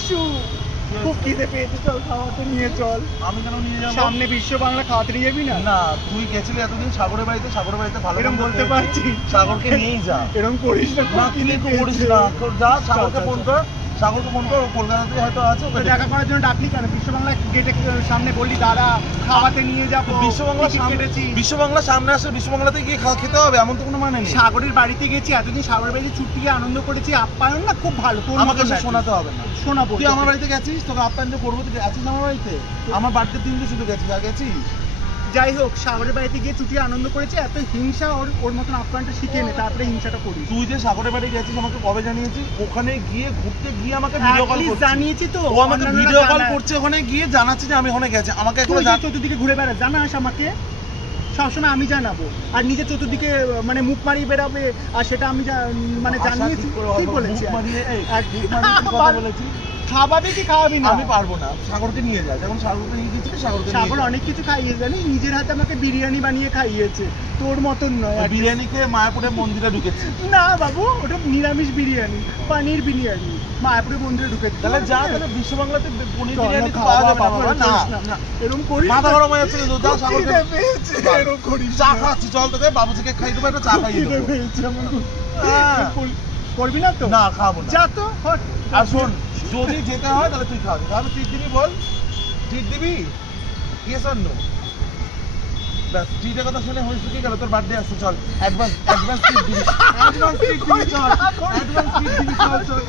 বিশু খুব খিদে পেয়েছে, চল খাওয়াতে নিয়ে চল। আমি কেন নিয়ে যাবো? সামনে বিশ্ব বাংলা খাওয়াতে নিয়ে যাবি না? না, তুই গেছিলি এতদিন সাগরের বাড়িতে ভালো এরকম বলতে পারছিস? সাগরকে নিয়েই যা। এরকম করিস না, না তুই একটু করিস না, যা সাগরকে ফোন কর, কলকাতাতে হয়তো আছে, ওকে দেখা করার জন্য ডাকলি কেন? বিশ্ব বাংলা গেটে সামনে বললি দাদা খাওয়াতে নিয়ে যাবো, বিশ্ব বাংলা সামনে আসলে বিশ্ব বাংলাতে গিয়ে খেতে হবে এমন তো কোনো মানে নেই। সাগরের বাড়িতে গেছি, এতদিন সাগরের বাড়িতে ছুটি গিয়ে আনন্দ করেছি, আপ্যায়ন না খুব ভালো। আমাকে শোনাতে হবে না, শোনাবো। তুই আমার বাড়িতে গেছিস, তোকে আপ্যায়ন করবো, তুই আছিস আমার বাড়িতে? আমার বাড়িতে 3 দিন শুধু গেছিস, আর গেছিস? যাই হোক, সাগরের বাড়িতে গিয়ে ছুটি আনন্দ করেছে, এত হিংসা ওর মতন আপ্যায়নটা শিখে নে, তারপরে হিংসাটা করি। তুই যে সাগরের বাড়ি গেছিস আমাকে কবে জানিয়েছিস? ওখানে গিয়ে ঘুরতে গিয়ে আমাকে ভিডিও কল করছিস। জানিয়েছি তো, ও আমাকে ভিডিও কল করছে, ওখানে গিয়ে জানাচ্ছে যে আমি ওখানে গেছি। আমাকে এখন চতুর্দিকে ঘুরে বেড়া, জানাস আমাকে সবসময়, আমি জানাবো। আর নিজে চতুর্দিকে মানে মুখ মারিয়ে বেড়াবে, আর সেটা আমি মানে জানিয়েছি। ঠিক বলেছি, খাওয়াবে কি খাওয়াবি না? আমি পারবো না, সাগরকে নিয়ে যা। যখন সাগরকে নিয়ে গেছিস, সাগর অনেক কিছু খাইয়ে জানি, নিজের হাতে আমাকে বিরিয়ানি বানিয়ে খাইয়েছে, তোর মতন নয়। বিরিয়ানি খেয়ে মায়াপুরের মন্দিরে ঢুকেছি। না বাবু, ওটা নিরামিষ বিরিয়ানি, পনির বিরিয়ানি, মায়াপুরের মন্দিরে ঢুকেছি। তাহলে যা, তাহলে বিশ্ব বাংলাতে পনির বিরিয়ানি পাওয়া যাবে না। না এরকম করি, মাথা গরম হয়ে যাচ্ছে কিন্তু। যা সাগরকে এরকম করিস, চা খাচ্ছি, চল তোকে বাবুজিকে খাই দেবো, একটা চা খাইয়ে দেবো। করবি না তো? না, খাবো না। যা তো, হট। আর শোন, যদি যেতে হয় তাহলে তুই খাবি, তাহলে ট্রিট দিবি, বল ট্রিট দিবি? Yes or no? ব্যাস, ট্রিটের কথা শুনে হয়ে শুকিয়ে গেল। তোর বার্থডে আসছে, চল অ্যাডভান্স ট্রিট দিবি, চল অ্যাডভান্স ট্রিট দিবি, চল।